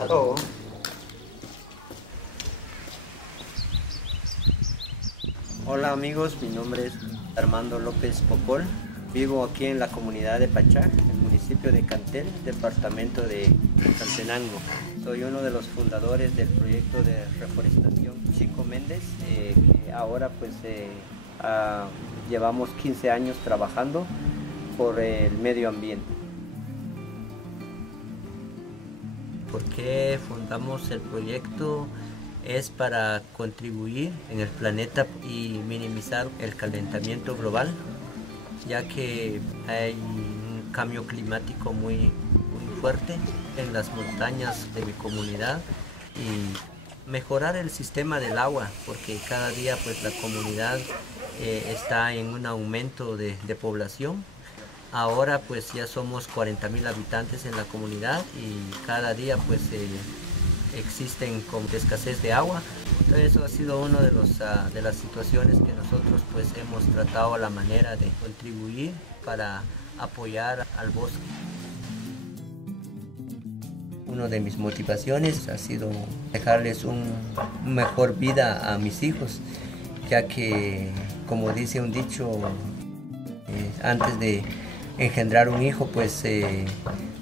Aló. Hola amigos, mi nombre es Armando López Pocol. Vivo aquí en la comunidad de Pachac, el municipio de Cantel, departamento de Santenango. Soy uno de los fundadores del proyecto de reforestación Chico Méndez, que ahora pues llevamos 15 años trabajando por el medio ambiente. ¿Por qué fundamos el proyecto? Es para contribuir en el planeta y minimizar el calentamiento global, ya que hay un cambio climático muy fuerte en las montañas de mi comunidad, y mejorar el sistema del agua, porque cada día pues la comunidad está en un aumento de población. Ahora pues ya somos 40,000 habitantes en la comunidad y cada día pues existen con escasez de agua. Entonces eso ha sido una de las situaciones que nosotros pues hemos tratado a la manera de contribuir para apoyar al bosque. Una de mis motivaciones ha sido dejarles una mejor vida a mis hijos, ya que, como dice un dicho, antes de engendrar un hijo, pues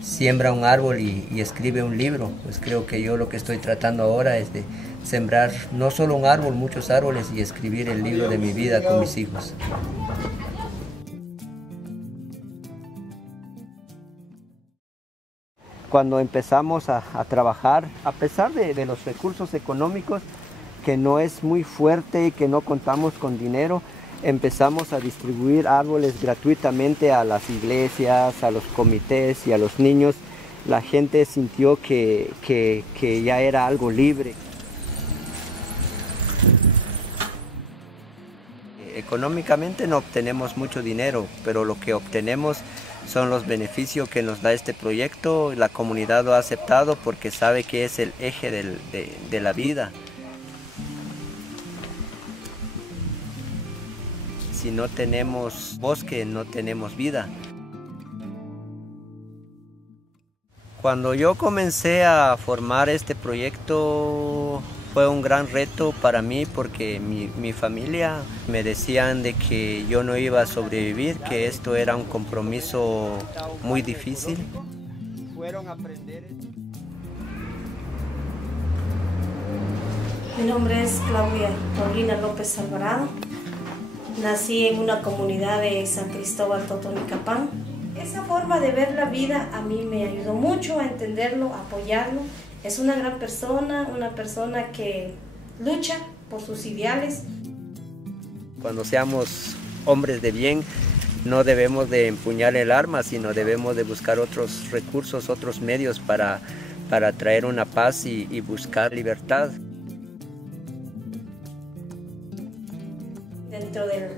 siembra un árbol y escribe un libro. Pues creo que yo lo que estoy tratando ahora es de sembrar no solo un árbol, muchos árboles, y escribir el libro de mi vida con mis hijos. Cuando empezamos a trabajar, a pesar de los recursos económicos, que no es muy fuerte y que no contamos con dinero, empezamos a distribuir árboles gratuitamente a las iglesias, a los comités y a los niños. La gente sintió que ya era algo libre. Económicamente no obtenemos mucho dinero, pero lo que obtenemos son los beneficios que nos da este proyecto. La comunidad lo ha aceptado porque sabe que es el eje de la vida. Si no tenemos bosque, no tenemos vida. Cuando yo comencé a formar este proyecto fue un gran reto para mí, porque mi familia me decían de que yo no iba a sobrevivir, que esto era un compromiso muy difícil. Mi nombre es Claudia Paulina López Alvarado. Nací en una comunidad de San Cristóbal Totonicapán. Esa forma de ver la vida a mí me ayudó mucho a entenderlo, a apoyarlo. Es una gran persona, una persona que lucha por sus ideales. Cuando seamos hombres de bien, no debemos de empuñar el arma, sino debemos de buscar otros recursos, otros medios para traer una paz y buscar libertad. Dentro del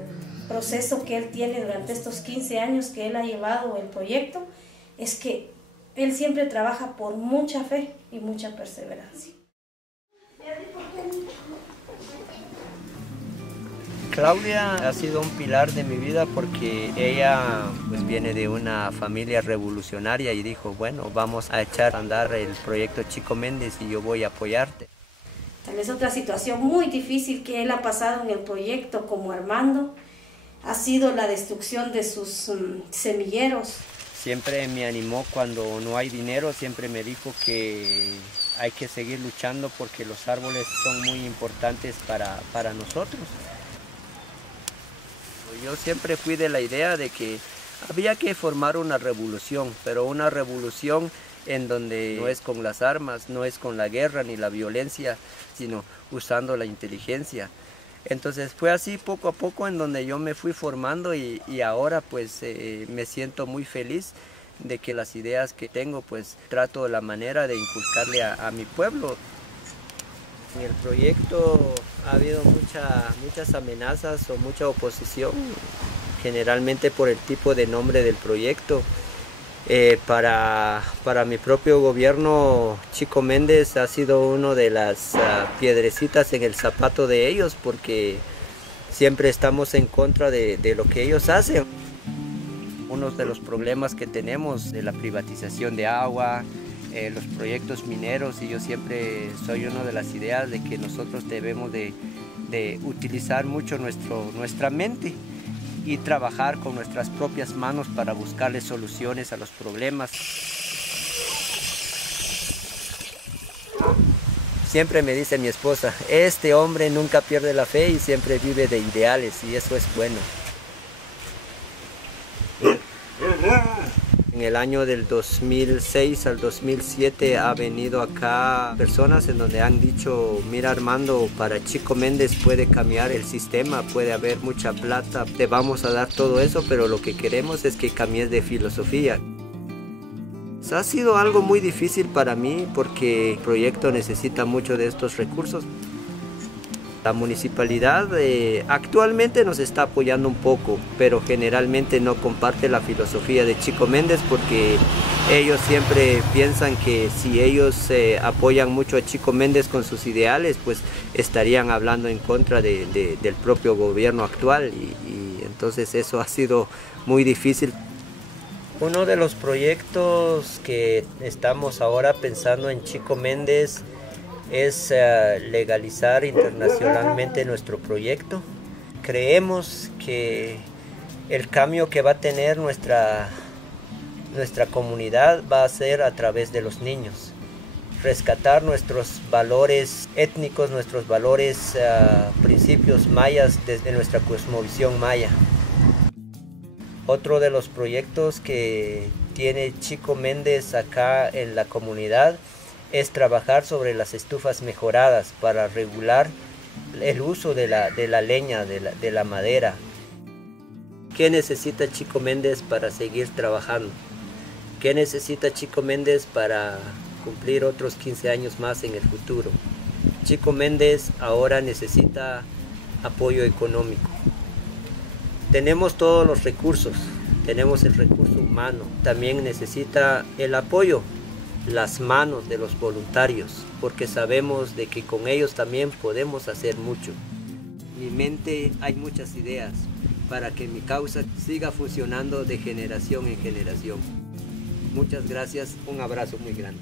proceso que él tiene durante estos 15 años que él ha llevado el proyecto, es que él siempre trabaja por mucha fe y mucha perseverancia. Claudia ha sido un pilar de mi vida porque ella pues viene de una familia revolucionaria y dijo, bueno, vamos a echar a andar el proyecto Chico Méndez y yo voy a apoyarte. Tal vez otra situación muy difícil que él ha pasado en el proyecto como Armando ha sido la destrucción de sus semilleros. Siempre me animó cuando no hay dinero, siempre me dijo que hay que seguir luchando porque los árboles son muy importantes para nosotros. Yo siempre fui de la idea de que había que formar una revolución, pero una revolución en donde no es con las armas, no es con la guerra ni la violencia, sino usando la inteligencia. Entonces fue así poco a poco en donde yo me fui formando y ahora pues me siento muy feliz de que las ideas que tengo pues trato de la manera de inculcarle a mi pueblo. En el proyecto ha habido muchas amenazas o mucha oposición, generalmente por el tipo de nombre del proyecto. Para mi propio gobierno, Chico Méndez ha sido una de las piedrecitas en el zapato de ellos, porque siempre estamos en contra de lo que ellos hacen. Uno de los problemas que tenemos de la privatización de agua, los proyectos mineros, y yo siempre soy una de las ideas de que nosotros debemos de utilizar mucho nuestra mente y trabajar con nuestras propias manos para buscarle soluciones a los problemas. Siempre me dice mi esposa, este hombre nunca pierde la fe y siempre vive de ideales, y eso es bueno. En el año del 2006 al 2007 ha venido acá personas en donde han dicho, mira Armando, para Chico Méndez puede cambiar el sistema, puede haber mucha plata, te vamos a dar todo eso, pero lo que queremos es que cambies de filosofía. Ha sido algo muy difícil para mí porque el proyecto necesita mucho de estos recursos. La municipalidad actualmente nos está apoyando un poco, pero generalmente no comparte la filosofía de Chico Méndez porque ellos siempre piensan que si ellos apoyan mucho a Chico Méndez con sus ideales, pues estarían hablando en contra del propio gobierno actual y entonces eso ha sido muy difícil. Uno de los proyectos que estamos ahora pensando en Chico Méndez es legalizar internacionalmente nuestro proyecto. Creemos que el cambio que va a tener nuestra comunidad va a ser a través de los niños. Rescatar nuestros valores étnicos, nuestros valores, principios mayas desde nuestra cosmovisión maya. Otro de los proyectos que tiene Chico Méndez acá en la comunidad es trabajar sobre las estufas mejoradas para regular el uso de la leña, de la madera. ¿Qué necesita Chico Méndez para seguir trabajando? ¿Qué necesita Chico Méndez para cumplir otros 15 años más en el futuro? Chico Méndez ahora necesita apoyo económico. Tenemos todos los recursos, tenemos el recurso humano, también necesita el apoyo, las manos de los voluntarios, porque sabemos de que con ellos también podemos hacer mucho. En mi mente hay muchas ideas para que mi causa siga funcionando de generación en generación. Muchas gracias, un abrazo muy grande.